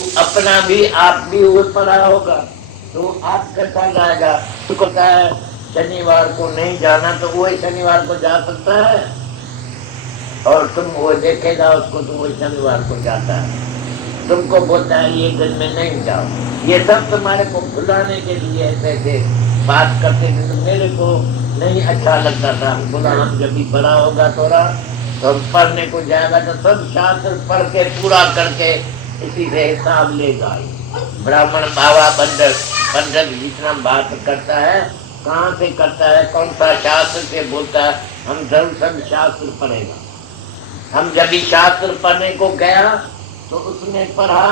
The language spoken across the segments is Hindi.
तो अपना भी आप भी वो पड़ा होगा तो आप कैसा जाएगा। तो कहता है शनिवार को नहीं जाना तो वही शनिवार को जा सकता है, और तुम वो देखेगा उसको तो वही शनिवार को जाता है। तुमको बोलता है ये दिन में नहीं जाओ। ये सब तुम्हारे को भुलाने के लिए ऐसे बात करते थे। तो मेरे को नहीं अच्छा लगता था। हम बोला हम जब भी बड़ा होगा थोड़ा तो हम पढ़ने को जाएगा तो सब शास्त्र पढ़ के पूरा करके इसी से हिसाब लेगा। ब्राह्मण बाबा पंडित जितना बात करता है कहाँ से करता है, कौन सा शास्त्र से बोलता है, हम जरूर सब शास्त्र पढ़ेगा। हम जब भी शास्त्र पढ़ने को गया तो उसने पढ़ा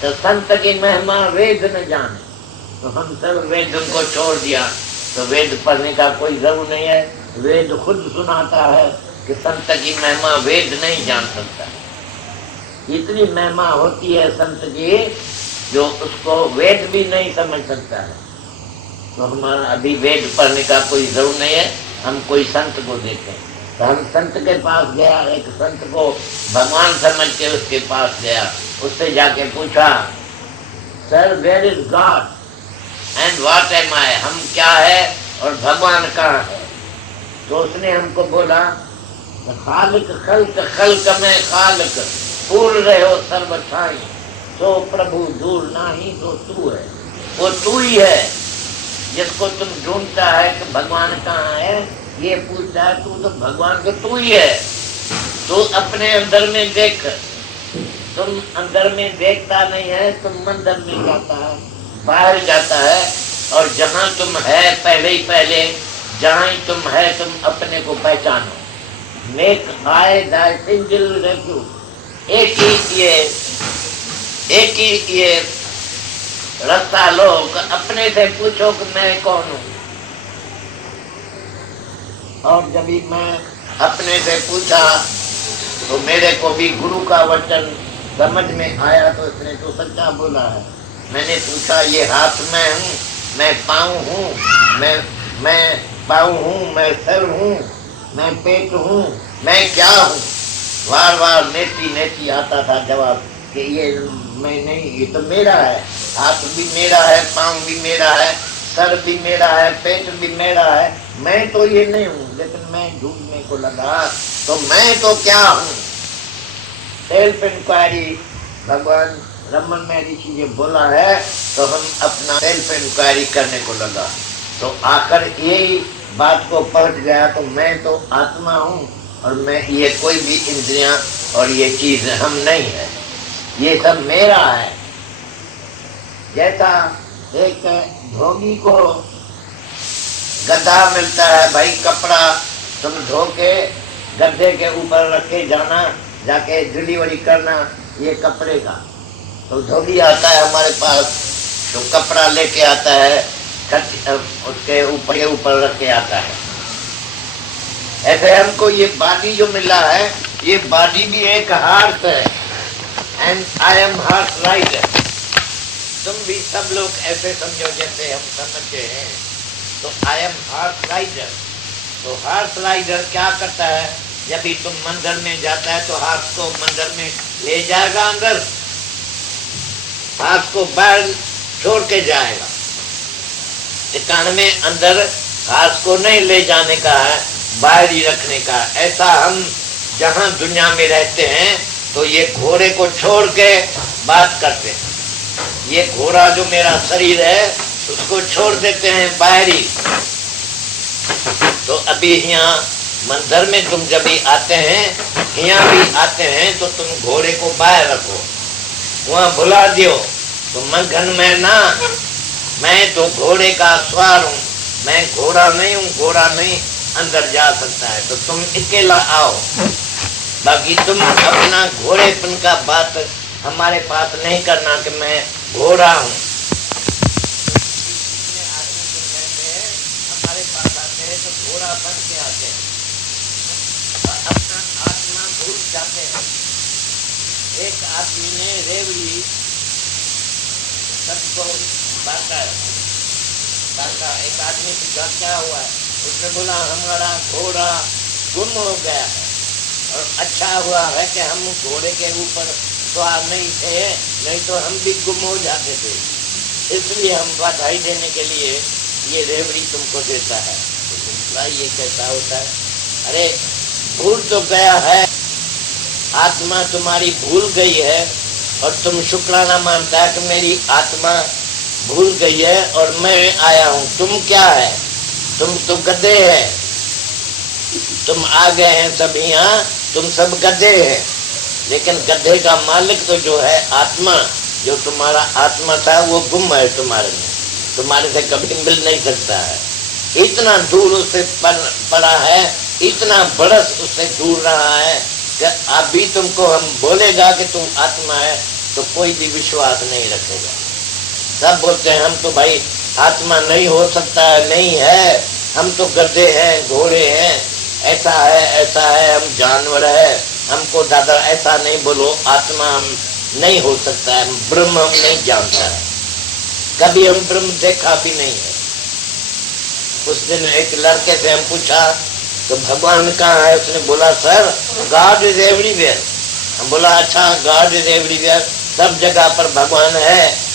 तो संत की महिमा वेद न जाने, तो हम सब वेद को छोड़ दिया। तो वेद पढ़ने का कोई जरूर नहीं है। वेद खुद सुनाता है कि संत की महिमा वेद नहीं जान सकता। इतनी महिमा होती है संत की जो उसको वेद भी नहीं समझ सकता है। तो हमारा अभी वेद पढ़ने का कोई जरूर नहीं है। हम कोई संत को देखें तो हम संत के पास गया, एक संत को भगवान समझ के उसके पास गया, उससे जाके पूछा sir where is God and what am I, हम क्या है और भगवान कहाँ है। तो उसने हमको बोला खालिक खल्क में खालिक पूर्ण रहे हो सर्वथाई, तो प्रभु दूर नाही तो तू है। वो तू ही है जिसको तुम ढूंढता है कि भगवान कहाँ है, ये पूछता है तू तो भगवान के तू ही है। तू अपने अंदर में देख, तुम अंदर में देखता नहीं है, तुम मंदिर में जाता है, बाहर जाता है, और जहाँ तुम है पहले ही पहले जहाँ ही तुम है तुम अपने को पहचानो। Make I Dai single refuge, एक ही ये रास्ता लो, अपने से पूछो कि मैं कौन हूँ। और जब भी मैं अपने से पूछा तो मेरे को भी गुरु का वचन समझ में आया। तो इसने तो सच्चा बोला है। मैंने पूछा ये हाथ में हूँ, मैं पाँव हूँ, मैं पाँव हूँ, मैं सर हूँ, मैं पेट हूँ, मैं क्या हूँ। बार बार नेति आता था जवाब कि ये मैं नहीं, ये तो मेरा है। हाथ भी मेरा है, पाँव भी मेरा है, सर भी मेरा है, पेट भी मेरा है। मैं तो ये नहीं हूँ। लेकिन मैं ढूंढने को लगा तो मैं तो क्या हूँ। सेल्फ इंक्वायरी भगवान रमन महर्षि जी बोला है। तो हम अपना सेल्फ इंक्वायरी करने को लगा तो आकर यही बात को पहुंच गया। तो मैं तो आत्मा हूँ और मैं ये कोई भी इंद्रियां और ये चीज हम नहीं है, ये सब मेरा है। जैसा एक धोबी को गद्दा मिलता है, भाई कपड़ा तुम धो के गद्दे के ऊपर रख के जाना, जाके डिलीवरी करना ये कपड़े का। तो धोबी आता है हमारे पास तो कपड़ा लेके आता है, उसके ऊपर रख के आता है। ऐसे हमको ये बॉडी जो मिला है, ये बॉडी भी एक हार्स है। And I am horse rider. तुम भी सब लोग ऐसे समझो जैसे हम समझते हैं। तो आई एम हार्स राइडर। तो हार्स राइडर क्या करता है, जब भी तुम मंदिर में जाता है तो हार्स को मंदिर में ले जाएगा, अंदर हार्स को बाहर छोड़ के जाएगा। टिकाने में अंदर हार्स को नहीं ले जाने का है, बाहर ही रखने का। ऐसा हम जहाँ दुनिया में रहते हैं तो ये घोड़े को छोड़ के बात करते हैं। ये घोड़ा जो मेरा शरीर है उसको छोड़ देते हैं बाहर ही। तो अभी यहाँ मंदिर में तुम जब भी आते हैं, यहाँ भी आते हैं, तो तुम घोड़े को बाहर रखो, वहाँ भुला दियो। तो मगन में ना, मैं तो घोड़े का सवार हूँ, मैं घोड़ा नहीं हूँ, घोड़ा नहीं अंदर जा सकता है। तो तुम अकेला आओ, बाकी तुम अपना घोड़ेपन का बात हमारे पास नहीं करना कि मैं घोड़ा हूँ। हमारे पास आते हैं तो घोड़ा बन के आते हैं, अपना आत्मा भूल जाते हैं। एक आदमी ने रेवड़ी सबको बांटा, एक आदमी पूछा क्या हुआ है, उसने बोला हमारा घोड़ा गुम हो गया है और अच्छा हुआ है कि हम घोड़े के ऊपर तो नहीं थे, नहीं तो हम भी गुम हो जाते थे। इसलिए हम बधाई देने के लिए ये रेवड़ी तुमको देता है। तो तुम ये कैसा होता है? अरे भूल तो गया है, आत्मा तुम्हारी भूल गई है और तुम शुक्राना मानता है कि मेरी आत्मा भूल गई है और मैं आया हूं। तुम क्या है? तुम तो गधे हैं। तुम आ गए हैं सब यहाँ, तुम सब गधे हैं। लेकिन गधे का मालिक तो जो है आत्मा, जो तुम्हारा आत्मा था वो गुम है तुम्हारे में, तुम्हारे से कभी मिल नहीं सकता है। इतना दूर उससे पड़ा है, इतना बरस उससे दूर रहा है कि अभी तुमको हम बोलेगा कि तुम आत्मा है तो कोई भी विश्वास नहीं रखेगा। सब बोलते हैं हम तो भाई आत्मा नहीं हो सकता है, नहीं है, हम तो गधे हैं, घोड़े हैं, ऐसा है, हम जानवर है, हमको दादा ऐसा नहीं बोलो, आत्मा हम नहीं हो सकता है, ब्रह्म हम नहीं जानता है, कभी हम ब्रह्म देखा भी नहीं है। उस दिन एक लड़के से हम पूछा तो भगवान कहाँ है? उसने बोला सर गॉड इज एवरीवेयर। हम बोला अच्छा, गॉड इज एवरीवेयर, सब जगह पर भगवान है,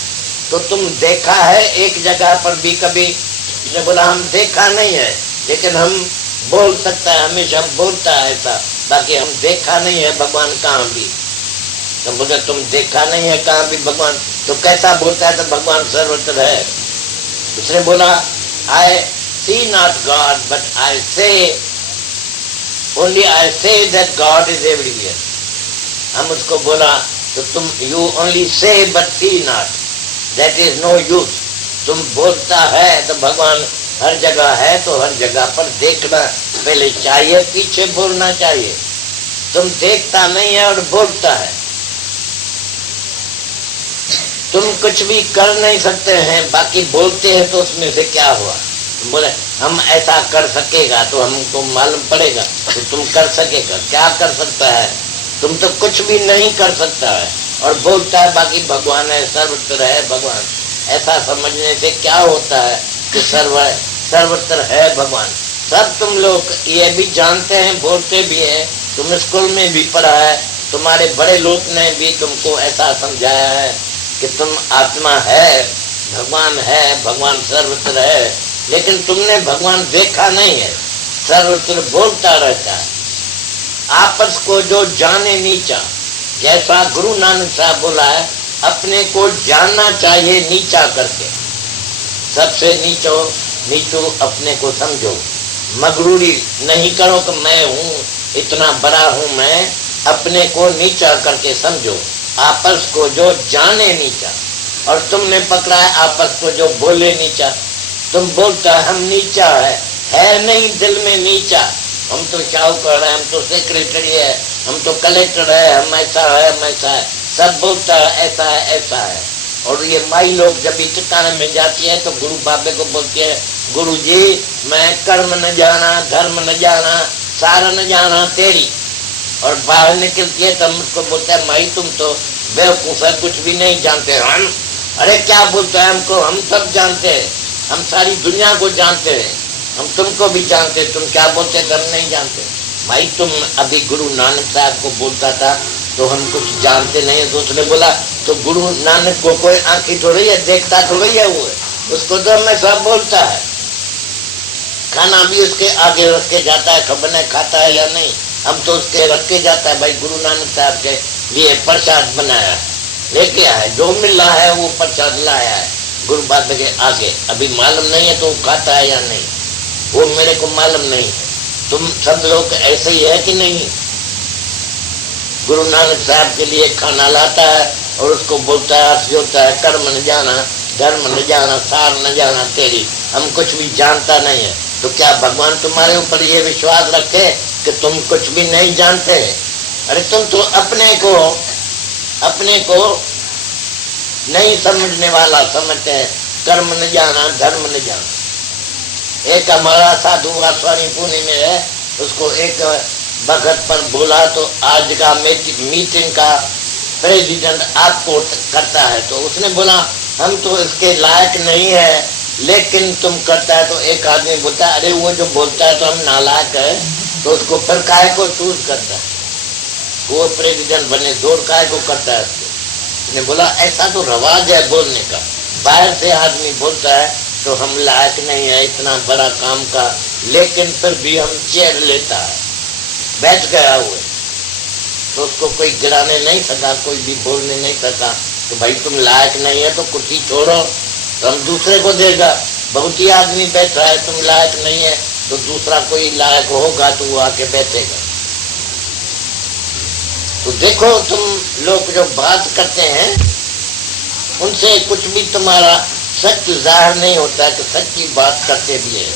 तो तुम देखा है एक जगह पर भी कभी? उसने बोला हम देखा नहीं है, लेकिन हम बोल सकता है, हमेशा हम बोलता है ऐसा, बाकी हम देखा नहीं है भगवान कहाँ भी। तो बोले तुम देखा नहीं है कहाँ भी भगवान, तो कैसा बोलता है? तो भगवान सर्वत्र है। उसने बोला आई सी नॉट गॉड बट आई से only I say that God is everywhere. हम उसको बोला तो तुम you only say but see not, that is no use. तुम बोलता है तो भगवान हर जगह है, तो हर जगह पर देखना पहले चाहिए, पीछे बोलना चाहिए। तुम देखता नहीं है और बोलता है, तुम कुछ भी कर नहीं सकते हैं, बाकी बोलते हैं तो उसमें से क्या हुआ? तुम बोले हम ऐसा कर सकेगा तो हमको मालूम पड़ेगा, तो तुम कर सकेगा? क्या कर सकता है? तुम तो कुछ भी नहीं कर सकता है और बोलता है बाकी भगवान है, सर्वत्र है भगवान। ऐसा समझने से क्या होता है कि सर्वत्र है भगवान। सब तुम लोग ये भी जानते हैं, बोलते भी हैं, तुम स्कूल में भी पढ़ा है, तुम्हारे बड़े लोग ने भी तुमको ऐसा समझाया है कि तुम आत्मा है, भगवान सर्वत्र है, लेकिन तुमने भगवान देखा नहीं है, सर्वत्र बोलता रहता है। आपस को जो जाने नीचा, जैसा गुरु नानक साहब बोला है, अपने को जानना चाहिए नीचा करके। सबसे नीचो अपने को समझो, मगरूरी नहीं करो कि मैं हूँ, इतना बड़ा हूँ मैं, अपने को नीचा करके समझो। आपस को जो जाने नीचा, और तुमने पकड़ा है आपस को जो बोले नीचा। तुम बोलता हम नीचा है नहीं दिल में नीचा, हम तो शाहूकार है, हम तो सेक्रेटरी है, हम तो कलेक्टर है, हम ऐसा है, सब बोलता है ऐसा है। और ये माई लोग जब भी ठिकाने में जाती है तो गुरु बाबे को बोलती है, गुरु जी मैं कर्म न जाना, धर्म न जाना, सारा न जाना तेरी। और बाहर निकलती है तो मुझको बोलता है माई तुम तो बेवकूफ है, कुछ भी नहीं जानते हम। अरे क्या बोलता है हमको? हम सब जानते हैं, हम सारी दुनिया को जानते हैं, हम तुमको भी जानते, तुम क्या बोलते हम नहीं जानते। भाई तुम अभी गुरु नानक साहब को बोलता था तो हम कुछ जानते नहीं है। तो उसने बोला तो गुरु नानक को कोई आंखें थोड़ी है, देखता थोड़ी है वो, उसको तो हमेशा बोलता है। खाना भी उसके आगे रख के जाता है, खबर नहीं खाता है या नहीं, हम तो उसके रख के जाता है। भाई गुरु नानक साहब के लिए प्रसाद बनाया है, लेके आया है, जो मिल रहा है वो प्रसाद लाया है गुरु बाबा के आगे। अभी मालूम नहीं है तो खाता है या नहीं, वो मेरे को मालूम नहीं। तुम सब लोग ऐसे ही है कि नहीं? गुरु नानक साहब के लिए खाना लाता है और उसको बोलता है, जोता है, कर्म न जाना, धर्म न जाना, सार न जाना तेरी, हम कुछ भी जानता नहीं है। तो क्या भगवान तुम्हारे ऊपर ये विश्वास रखे कि तुम कुछ भी नहीं जानते? अरे तुम तो अपने को नहीं समझने वाला समझते हैं, कर्म न जाना, धर्म न जाना। एक हमारा साधु स्वामी पुणे में है, उसको एक भगत पर बोला तो आज का मीटिंग का प्रेसिडेंट आपको करता है, तो उसने बोला हम तो इसके लायक नहीं है, लेकिन तुम करता है। तो एक आदमी बोलता है अरे वो जो बोलता है तो हम नालायक है, तो उसको फिर काहे को चूज करता है? वो प्रेसिडेंट बने, जोर काय को करता है उसको। उसने बोला ऐसा तो रवाज है बोलने का, बाहर से आदमी बोलता है तो हम लायक नहीं है इतना बड़ा काम का, लेकिन फिर भी हम चेयर लेता है, बैठ गया हुए, तो उसको कोई गिराने नहीं सका, कोई भी बोलने नहीं सका। तो भाई तुम लायक नहीं है तो कुर्सी छोड़ो, तो हम दूसरे को देगा। बहुत ही आदमी बैठ रहा है, तुम लायक नहीं है तो दूसरा कोई लायक होगा तो वो आके बैठेगा। तो देखो तुम लोग जो बात करते हैं उनसे कुछ भी तुम्हारा सच जाहिर नहीं होता कि सच्ची बात करते भी है।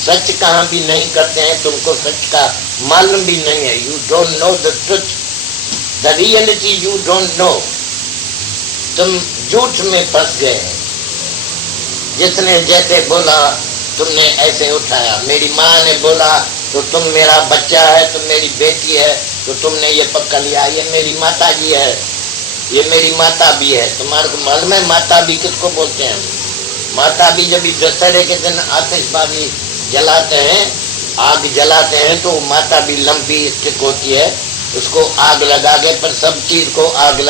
सच कहाँ भी नहीं करते हैं, तुमको सच का मालूम भी नहीं है। You don't know the truth, the reality you don't know. तुम झूठ में फंस गए। जिसने जैसे बोला तुमने ऐसे उठाया। मेरी माँ ने बोला तो तुम मेरा बच्चा है, तुम मेरी बेटी है, तो तुमने ये पकड़ लिया ये मेरी माता जी है, ये मेरी माता भी है। तुम्हारे को मालूम है माता भी किसको बोलते हैं? माता भी जब दशहरे के दिन आतिशबाजी जलाते हैं, आग जलाते हैं, तो माता भी लंबी स्टिक होती है, उसको आग लगा के पर सब चीज को आग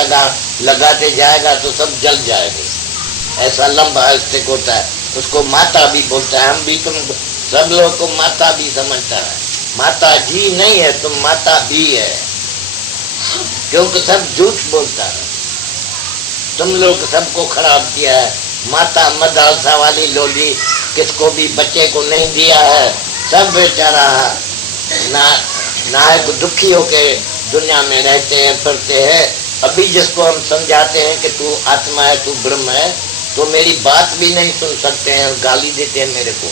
लगाते जाएगा तो सब जल जाएगा। ऐसा लंबा स्टिक होता है, उसको माता भी बोलता है। हम भी तुम सब लोग को माता भी समझता है। माता जी नहीं है, तुम माता भी है, क्योंकि सब झूठ बोलता है। तुम लोग सबको खराब किया है। माता मदरसा वाली लोली किसको भी बच्चे को नहीं दिया है, सब बेचारा नायक दुखी होके दुनिया में रहते हैं, फिरते हैं। अभी जिसको हम समझाते हैं कि तू आत्मा है, तू ब्रह्म है, तो मेरी बात भी नहीं सुन सकते हैं, गाली देते हैं मेरे को।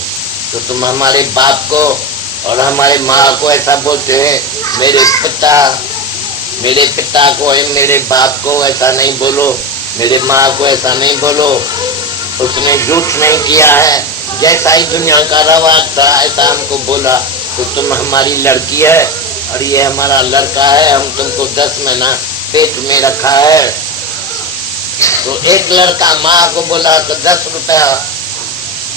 तो तुम हमारे बाप को और हमारे माँ को ऐसा बोलते हैं, मेरे पिता को, मेरे बाप को ऐसा नहीं बोलो, मेरे माँ को ऐसा नहीं बोलो। उसने झूठ नहीं किया है, जैसा ही दुनिया का रवाज था ऐसा हमको बोला। तो तुम हमारी लड़की है और ये हमारा लड़का है, हम तुमको 10 महीना पेट में रखा है। तो एक लड़का माँ को बोला तो 10 रुपया,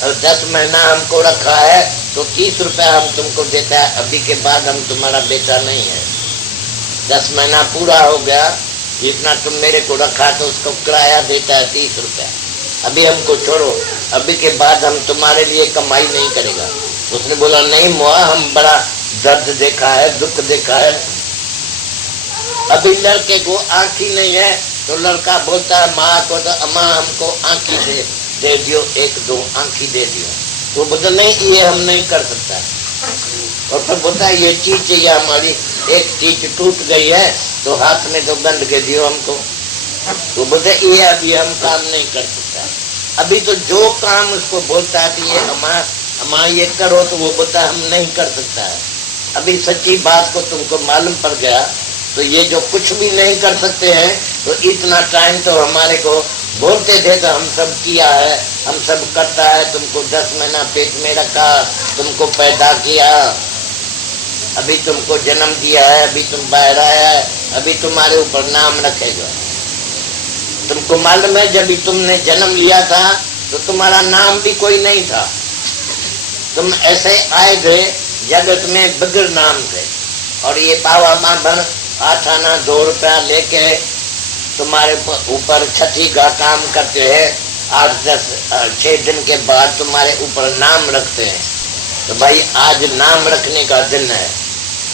और 10 महीना हमको रखा है तो 30 रुपया हम तुमको देता है। अभी के बाद हम तुम्हारा बेटा नहीं है। 10 महीना पूरा हो गया, जितना तुम मेरे को रखा तो उसको किराया देता है 30 रुपया। अभी हमको छोड़ो, अभी के बाद हम तुम्हारे लिए कमाई नहीं करेगा। उसने बोला नहीं मुआ, हम बड़ा दर्द देखा है, दुख देखा है। अभी लड़के को आँखी नहीं है तो लड़का बोलता है माँ को, तो अम्मा हमको आँखी दे दियो, 1-2 आँखी दे दियो। तो बोलता नहीं ये हम नहीं कर सकता। और फिर बोलता है ये चीज चाहिए हमारी, एक चीज टूट गई है तो हाथ में तो गंध के दियो हमको। तो बोलते ये अभी हम काम नहीं कर सकता। अभी तो जो काम उसको बोलता है कि ये अम्मा ये करो, तो वो बोलता है हम नहीं कर सकता है। अभी सच्ची बात को तुमको मालूम पड़ गया तो ये जो कुछ भी नहीं कर सकते हैं, तो इतना टाइम तो हमारे को बोलते थे तो हम सब किया है, हम सब करता है। तुमको 10 महीना पेट में रखा, तुमको पैदा किया, अभी तुमको जन्म दिया है, अभी तुम बाहर आया है, अभी तुम्हारे ऊपर नाम रखेगा। तुमको मालूम है जब तुमने जन्म लिया था तो तुम्हारा नाम भी कोई नहीं था। तुम ऐसे आए थे जगत में बगैर नाम थे, और ये बाबा माँ बन 8 आना 2 रुपया लेके तुम्हारे ऊपर छठी का काम करते हैं। 8-10-6 दिन के बाद तुम्हारे ऊपर नाम रखते हैं। तो भाई आज नाम रखने का दिन है,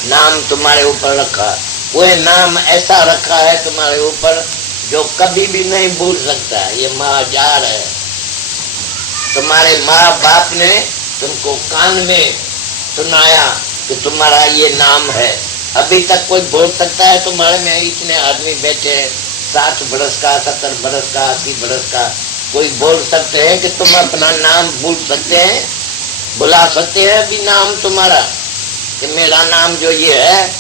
नाम तुम्हारे ऊपर रखा। वह नाम ऐसा रखा है तुम्हारे ऊपर जो कभी भी नहीं भूल सकता है। ये महाजार है। तुम्हारे माँ बाप ने तुमको कान में सुनाया कि तुम्हारा ये नाम है। अभी तक कोई बोल सकता है? तुम्हारे में इतने आदमी बैठे हैं, 60 बरस का, 70 बरस का, 80 बरस का, कोई बोल सकते हैं कि तुम अपना नाम भूल सकते हैं, बुला सकते हैं अभी नाम तुम्हारा कि मेरा नाम जो ये है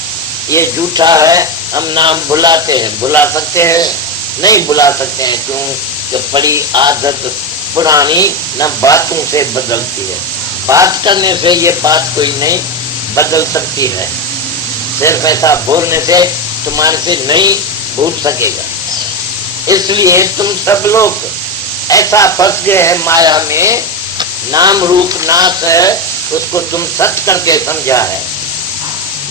ये झूठा है, हम नाम बुलाते हैं? बुला सकते हैं? नहीं बुला सकते हैं। क्यों? कि बड़ी आदत पुरानी न बातों से बदलती है। बात करने से ये बात कोई नहीं बदल सकती है, सिर्फ ऐसा बोलने से तुम्हारे से नहीं भूल सकेगा। इसलिए तुम सब लोग ऐसा फंस गए हैं माया में, नाम रूप नाश है, उसको तुम सच करके समझा है।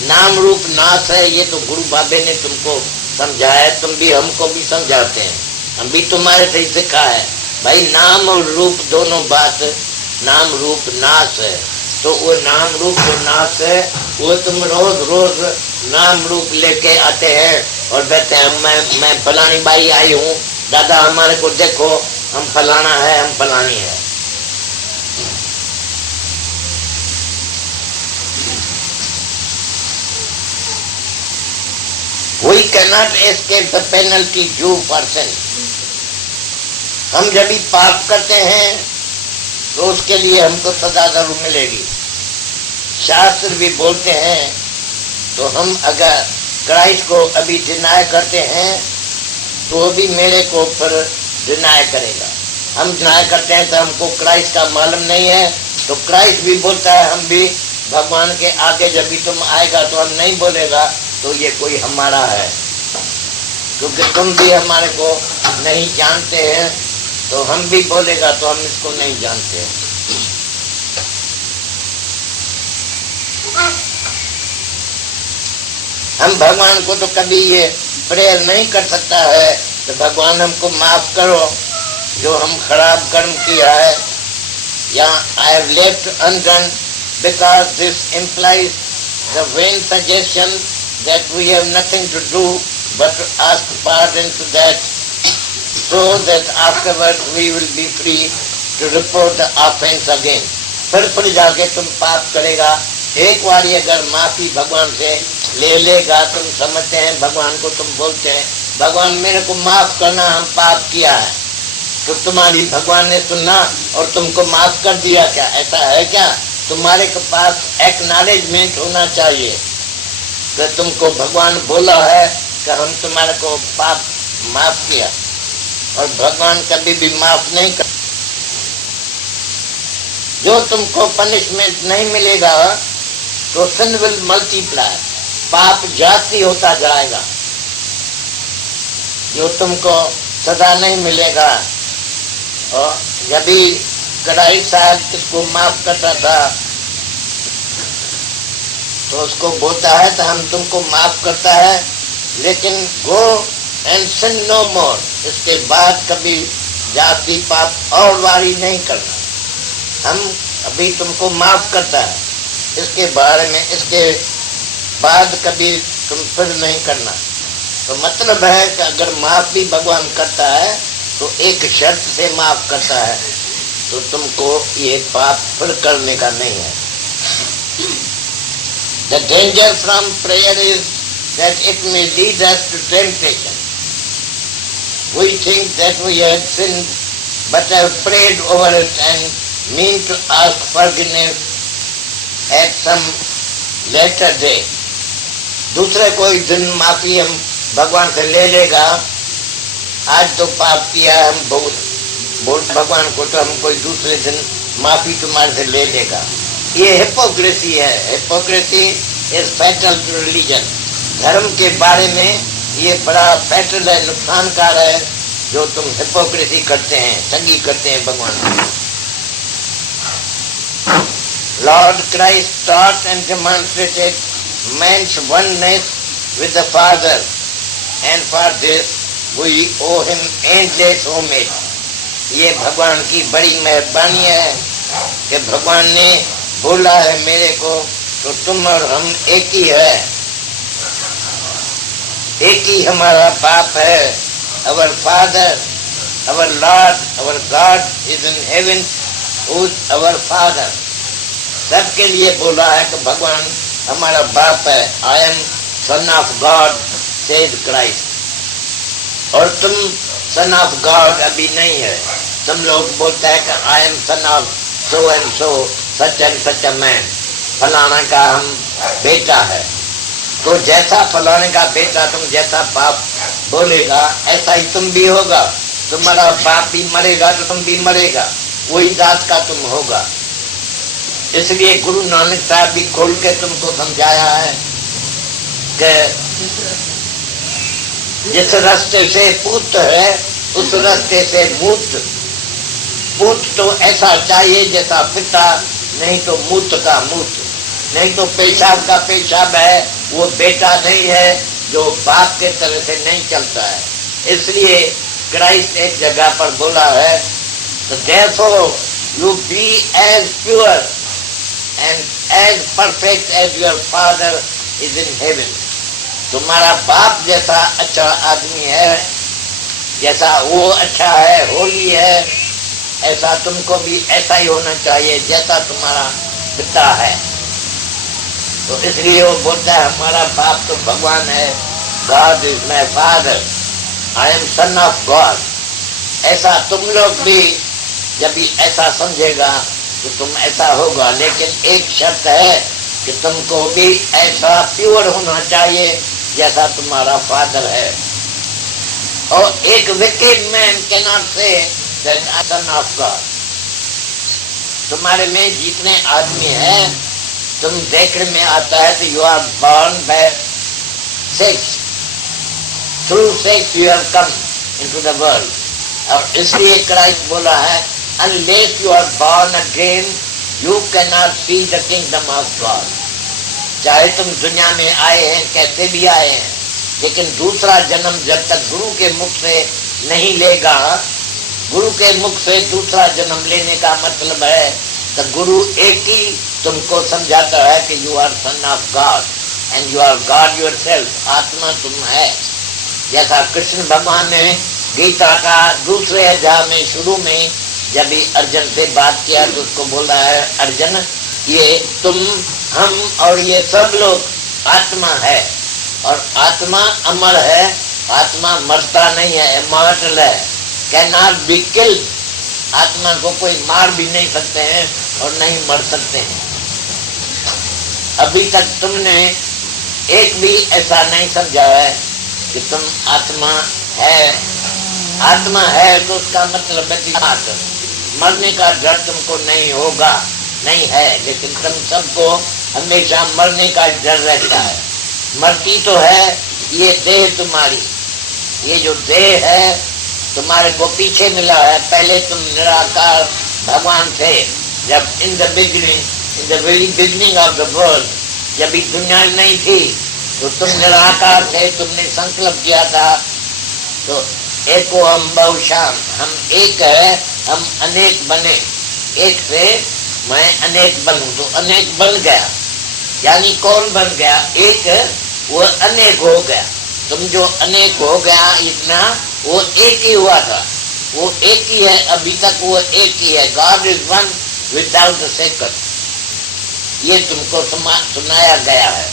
नाम रूप नाश है, ये तो गुरु बाबे ने तुमको समझाया, तुम भी हमको भी समझाते हैं, हम भी तुम्हारे से सीखा है भाई। नाम और रूप दोनों बात, नाम रूप नाश है, तो वो नाम रूप जो नाश है वो तुम रोज रोज नाम रूप लेके आते हैं और कहते हैं मैं फलानी बाई आई हूँ, दादा हमारे को देखो, हम फलाना है, हम फलानी है। We cannot escape the penalty due for sin. हम जब भी पाप करते हैं तो उसके लिए हमको सजा जरूर मिलेगी। शास्त्र भी बोलते हैं, तो हम अगर क्राइस्ट को अभी डिनाय करते हैं तो भी मेरे को फिर डिनाय करेगा। हम डिनाय करते हैं तो हमको क्राइस्ट का मालूम नहीं है, तो क्राइस्ट भी बोलता है हम भी भगवान के आगे जब भी तुम आएगा तो हम नहीं बोलेगा तो ये कोई हमारा है, क्योंकि तुम भी हमारे को नहीं जानते हैं, तो हम भी बोलेगा तो हम इसको नहीं जानते हैं। हम भगवान को तो कभी ये प्रेयर नहीं कर सकता है तो भगवान हमको माफ करो जो हम खराब कर्म किया है, या I have left undone, because this implies the vain suggestion that we have nothing to do but to ask pardon to that, so that afterward we will be free to report the offense again. फिर जाके तुम पाप करेगा, एक बार अगर माफी भगवान से ले लेगा, तुम समझते हैं भगवान को, तुम बोलते हैं भगवान मेरे को माफ करना, हम पाप किया है, तो तुम्हारी भगवान ने सुना और तुमको माफ कर दिया क्या? ऐसा है क्या? तुम्हारे के पास एक्नॉलेजमेंट होना चाहिए कि तुमको भगवान बोला है कि हम तुम्हारे को पाप माफ किया, और भगवान कभी भी माफ नहीं कर। जो तुमको पनिशमेंट नहीं मिलेगा तो sin will multiply, पाप जास्ती होता जाएगा। जो तुमको सजा नहीं मिलेगा, और जब भी कड़ाई साहब किसको माफ करता था तो उसको बोलता है तो हम तुमको माफ करता है, लेकिन गो एंड सिन नो मोर, इसके बाद कभी जाति पाप और बारी नहीं करना। हम अभी तुमको माफ करता है, इसके बारे में इसके बाद कभी तुम फिर नहीं करना। तो मतलब है कि अगर माफ भी भगवान करता है तो एक शर्त से माफ करता है, तो तुमको ये पाप फिर करने का नहीं है। The danger from prayer is that it may lead us to temptation. We think that we have sinned, but have prayed over it and mean to ask forgiveness at some later day. दूसरे कोई दिन माफी हम भगवान से ले लेगा, आज तो पाप किया हम बोल भगवान को, तो हम कोई दूसरे दिन माफी तुम्हारे से ले लेगा। ये हिपोक्रेसी है। Hypocrisy is fatal to religion. धर्म के बारे में ये बड़ा फैटल है, नुकसानकार है जो तुम हिपोक्रेसी करते हैं, ठगी करते हैं भगवान। Lord Christ taught and demonstrated man's oneness with the Father, and for this we owe him endless homage. ये भगवान की बड़ी मेहरबानी है कि भगवान ने बोला है मेरे को, तो तुम और हम एक ही है, एक ही हमारा बाप है। Our Father, our Lord, our God is in heaven, who is our Father. सबके लिए बोला है कि भगवान हमारा बाप है। I am son of God, said Christ. और तुम सन ऑफ गॉड अभी नहीं है। तुम लोग बोलते हैं कि I am son of so and so, such and such a man, फलाना का हम बेटा है। तो जैसा फलाने का बेटा तुम जैसा बाप बोलेगा ऐसा ही तुम भी होगा। तुम्हारा बाप भी मरेगा तो तुम भी मरेगा, वही जात का तुम होगा। इसलिए गुरु नानक साहब भी खोल के तुमको समझाया है कि जिस रास्ते से पुत्र है उस रास्ते से मूत। पुत्र तो ऐसा चाहिए जैसा पिता, नहीं तो मूत का मूत। नहीं तो पेशाब का पेशाब है, वो बेटा नहीं है जो बाप के तरह से नहीं चलता है। इसलिए क्राइस्ट एक जगह पर बोला है, तो therefore you be as pure and as perfect as your father is in heaven. तुम्हारा बाप जैसा अच्छा आदमी है, जैसा वो अच्छा है, होली है, ऐसा तुमको भी ऐसा ही होना चाहिए जैसा तुम्हारा पिता है। तो इसलिए वो बोलता है हमारा बाप तो भगवान है, God is my father, I am son of God। ऐसा तुम लोग भी जब भी ऐसा समझेगा तो तुम ऐसा होगा, लेकिन एक शर्त है कि तुमको भी ऐसा प्योर होना चाहिए जैसा तुम्हारा फादर है। और एक wicked man cannot say that I am sun of God. तुम्हारे में जितने आदमी हैं, तुम देखने में आता है तो you are born by sex, through sex you have come into the world. और इसलिए क्राइस्ट बोला है unless you are born again you cannot see the kingdom of God। चाहे तुम दुनिया में आए हैं, कैसे भी आए हैं, लेकिन दूसरा जन्म जब तक गुरु के मुख से नहीं लेगा, गुरु के मुख से दूसरा जन्म लेने का मतलब है तो गुरु एक ही तुमको समझाता है कि you are son of God and you are God yourself. आत्मा तुम है। जैसा कृष्ण भगवान ने गीता का दूसरे अध्याय में शुरू में जब भी अर्जुन से बात किया तो उसको बोला है, अर्जुन ये तुम, हम और ये सब लोग आत्मा है, और आत्मा अमर है, आत्मा मरता नहीं है, इमॉर्टल है, कैन नॉट बी किल्ड। आत्मा को कोई मार भी नहीं सकते हैं और नहीं मर सकते हैं। अभी तक तुमने एक भी ऐसा नहीं समझा है कि तुम आत्मा है। आत्मा है तो उसका मतलब है मरने का डर तुमको नहीं होगा, नहीं है, लेकिन तुम सबको हमेशा मरने का डर रहता है। मरती तो है ये देह तुम्हारी, ये जो देह है तुम्हारे को पीछे मिला है। पहले तुम निराकार भगवान थे, जब in the beginning, in the very beginning of the world, जब भी दुनिया नहीं थी तो तुम निराकार थे। तुमने संकल्प किया था तो एको हम बहुशाम, हम एक है, हम अनेक बने, एक से मैं अनेक बनूं, तो अनेक बन गया। यानी कौन बन गया? एक, वो अनेक हो गया। तुम जो अनेक हो गया इतना, वो एक ही हुआ था, वो एक ही है, अभी तक वो एक ही है। God is one without the second, ये तुमको सुनाया गया है।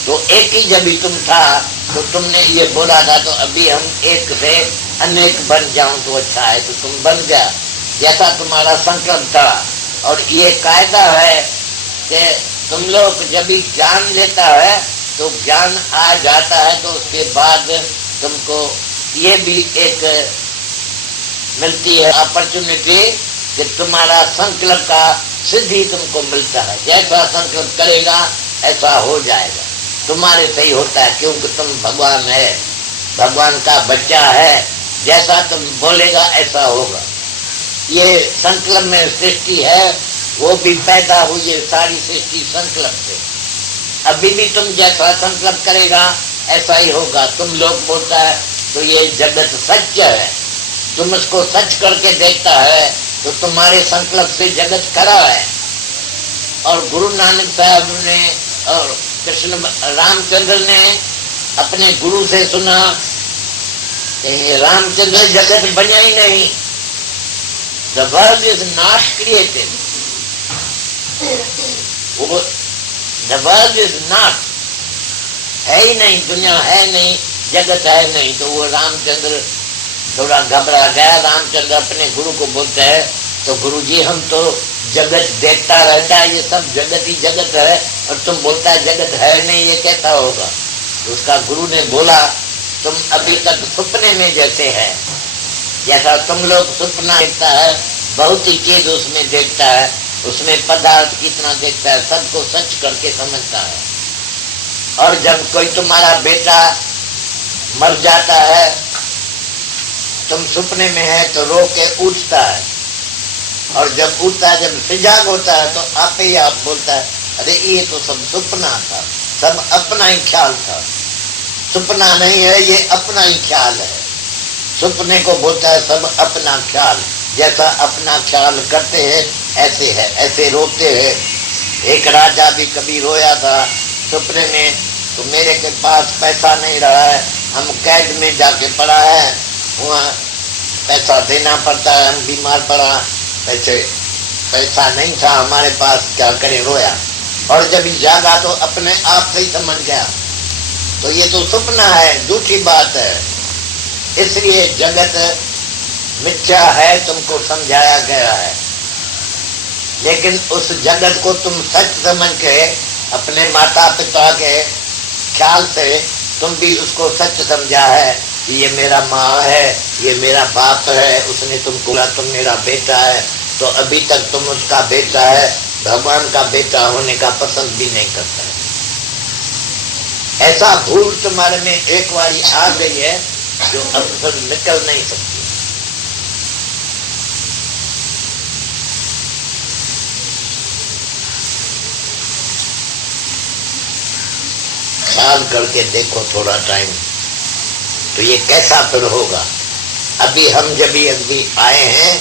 तो एक ही जब भी तुम था तो तुमने ये बोला था तो अभी हम एक से अनेक बन जाऊं तो अच्छा है, तो तुम बन गया जैसा तुम्हारा संकल्प था। और ये कायदा है कि तुम लोग जब भी ज्ञान लेता है तो ज्ञान आ जाता है तो उसके बाद तुमको ये भी एक मिलती है अपॉर्चुनिटी कि तुम्हारा संकल्प का सिद्धि तुमको मिलता है। जैसा संकल्प करेगा ऐसा हो जाएगा, तुम्हारे से ही होता है, क्योंकि तुम भगवान है, भगवान का बच्चा है। जैसा तुम बोलेगा ऐसा होगा। ये संकल्प में सृष्टि है, वो भी पैदा हुई है सारी सृष्टि संकल्प से। अभी भी तुम जैसा संकल्प करेगा ऐसा ही होगा। तुम लोग बोलता है तो ये जगत सत्य है, तुम उसको सच करके देखता है तो तुम्हारे संकल्प से जगत खड़ा है। और गुरु नानक साहब ने और कृष्ण रामचंद्र ने अपने गुरु से सुना, रामचंद्र जगत बना ही नहीं, the world is not created, वो द वर्ल्ड इज नॉट, है ही नहीं, दुनिया है नहीं, जगत है नहीं। तो वो रामचंद्र थोड़ा घबरा गया। रामचंद्र अपने गुरु को बोलते हैं तो गुरु जी हम तो जगत देखता रहता है, ये सब जगत ही जगत है, और तुम बोलता है जगत है नहीं, ये कैसा होगा? तो उसका गुरु ने बोला तुम अभी तक सपने में जैसे है, जैसा तुम लोग सपना देखता है, बहुत ही चीज उसमें देखता है, उसमें पदार्थ कितना देखता है, सबको सच करके समझता है। और जब कोई तुम्हारा बेटा मर जाता है, तुम सपने में है तो रो के उठता है, और जब उठता है, जब सजाग होता है तो आप ही आप बोलता है अरे ये तो सब सपना था, सब अपना ही ख्याल था। सपना नहीं है, ये अपना ही ख्याल है। सपने को बोलता है सब अपना ख्याल। जैसा अपना ख्याल करते हैं ऐसे है, ऐसे रोते हैं। एक राजा भी कभी रोया था सपने में, तो मेरे के पास पैसा नहीं रहा है, हम कैद में जाके पड़ा है, वहाँ पैसा देना पड़ता है, हम बीमार पड़ा, पैसा नहीं था हमारे पास, क्या करें, रोया। और जब जागा तो अपने आप से ही समझ गया, तो ये तो सपना है, झूठी बात है। इसलिए जगत मिथ्या है, तुमको समझाया गया है। लेकिन उस जगत को तुम सच समझ के अपने माता पिता के ख्याल से तुम भी उसको सच समझा है कि ये मेरा माँ है, ये मेरा बाप है, उसने तुमको बोला तुम मेरा बेटा है, तो अभी तक तुम उसका बेटा है, भगवान का बेटा होने का पसंद भी नहीं करता है। ऐसा भूल तुम्हारे में एक बारी आ गई है जो अब फिर निकल नहीं सकती। ख्याल करके देखो थोड़ा टाइम, तो ये कैसा फिर होगा। अभी हम जब भी आए हैं,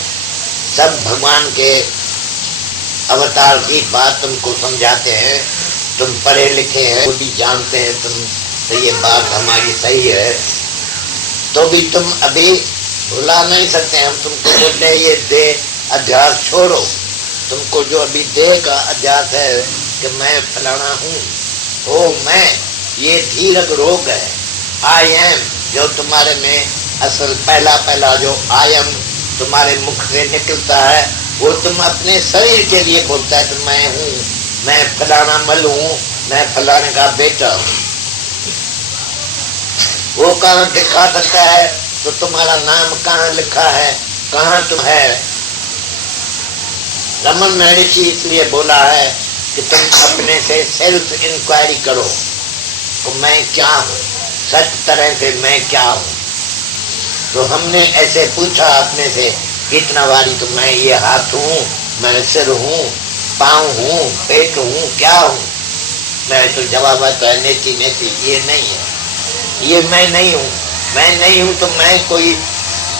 सब भगवान के अवतार की बात तुमको समझाते हैं, तुम पढ़े लिखे हैं, वो भी जानते हैं तुम, तो ये बात हमारी सही है, तो भी तुम अभी भुला नहीं सकते। हम तुमको बोलते हैं ये देह अध्यास छोड़ो, तुमको जो अभी देह का अध्यास है कि मैं फलाना हूँ, ओ मैं, ये धीरज रोग है। आई एम जो तुम्हारे में असल पहला जो आई एम तुम्हारे मुख से निकलता है, वो तुम अपने शरीर के लिए बोलता है तो मैं हूँ, मैं फलाना मल हूँ, मैं फलाने का बेटा हूँ। वो कहाँ दिखा सकता है, तो तुम्हारा नाम कहाँ लिखा है, कहाँ तुम है। रमन महर्षि इसलिए बोला है कि तुम अपने से सेल्फ इंक्वायरी करो, तो मैं क्या हूँ, सच तरह से मैं क्या हूँ। तो हमने ऐसे पूछा अपने से कितना बारी, तो मैं ये हाथ हूँ, मैं सिर हूँ, पाँव हूँ, पेट हूँ, क्या हूँ। मैं तो जवाब आता है नेति नेति, ये नहीं है, ये मैं नहीं हूँ। मैं नहीं हूँ तो मैं कोई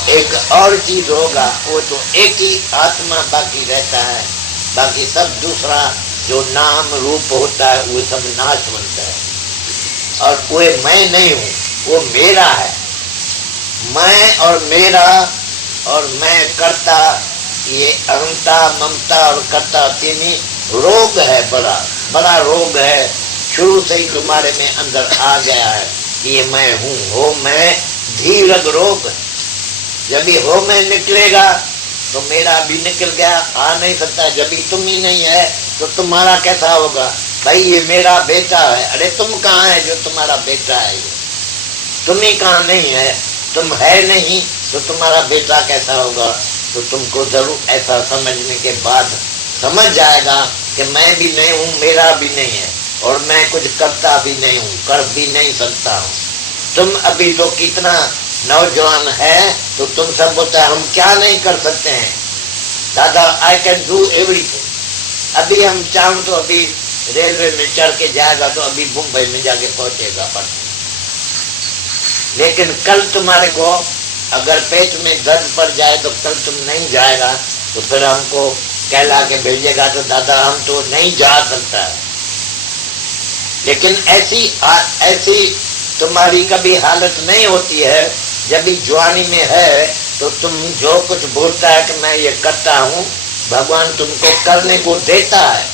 एक और चीज होगा, वो तो एक ही आत्मा बाकी रहता है, बाकी सब दूसरा जो नाम रूप होता है वो सब नाश बनता है। और वो मैं नहीं हूँ, वो मेरा है। मैं और मेरा और मैं करता, ये अहंता ममता और कर्ता तीनी रोग है, बड़ा बड़ा रोग है, शुरू से ही तुम्हारे में अंदर आ गया है कि ये मैं हूँ। हो मैं धीरज रोग, जब भी हो मैं निकलेगा तो मेरा भी निकल गया, आ नहीं सकता। जब भी तुम ही नहीं है तो तुम्हारा कैसा होगा, भाई ये मेरा बेटा है। अरे तुम कहाँ है जो तुम्हारा बेटा है, ये तुम ही कहाँ नहीं है, तुम है नहीं तो तुम्हारा बेटा कैसा होगा। तो तुमको जरूर ऐसा समझने के बाद समझ जाएगा कि मैं भी नहीं हूँ, मेरा भी नहीं है, और मैं कुछ करता भी नहीं हूँ, कर भी नहीं सकता हूँ। तुम अभी तो कितना नौजवान है, तो तुम सब बोलते हैं हम क्या नहीं कर सकते हैं, दादा आई कैन डू एवरीथिंग। अभी हम चाहूँ तो अभी रेलवे में चढ़ के जाएगा तो अभी मुंबई में जाके पहुंचेगा पटना। लेकिन कल तुम्हारे को अगर पेट में दर्द पड़ जाए तो कल तुम नहीं जाएगा, तो फिर हमको कहला के भेजेगा तो दादा हम तो नहीं जा सकता है। लेकिन ऐसी तुम्हारी कभी हालत नहीं होती है। जब भी जवानी में है तो तुम जो कुछ बोलता है कि मैं ये करता हूँ, भगवान तुमको करने को देता है,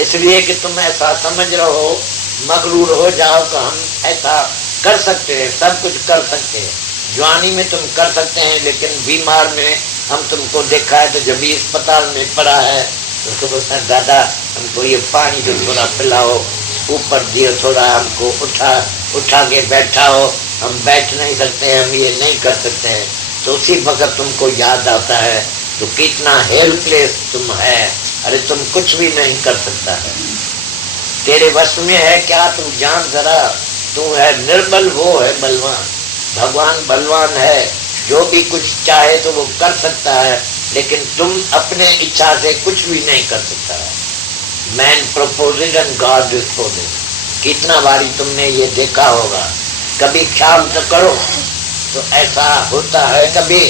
इसलिए कि तुम ऐसा समझ रहे हो, मगरूर हो जाओ कि हम ऐसा कर सकते हैं, सब कुछ कर सकते हैं। जवानी में तुम कर सकते हैं, लेकिन बीमार में हम तुमको देखा है तो जब भी अस्पताल में पड़ा है तो बोलते हैं दादा हमको ये पानी जो थोड़ा पिलाओ, ऊपर दियो थोड़ा, हमको उठा के बैठाओ, हम बैठ नहीं सकते, हम ये नहीं कर सकते हैं। तो उसी वक्त तुमको याद आता है तो कितना हेल्पलेस तुम है। अरे तुम कुछ भी नहीं कर सकता है, तेरे वश में है क्या, तू जान जरा, तू है निर्बल, वो है बलवान। भगवान बलवान है, जो भी कुछ चाहे तो वो कर सकता है, लेकिन तुम अपने इच्छा से कुछ भी नहीं कर सकता है। Man proposed and God responded. कितना बारी तुमने ये देखा होगा, कभी ख्याल तो करो। तो ऐसा होता है कभी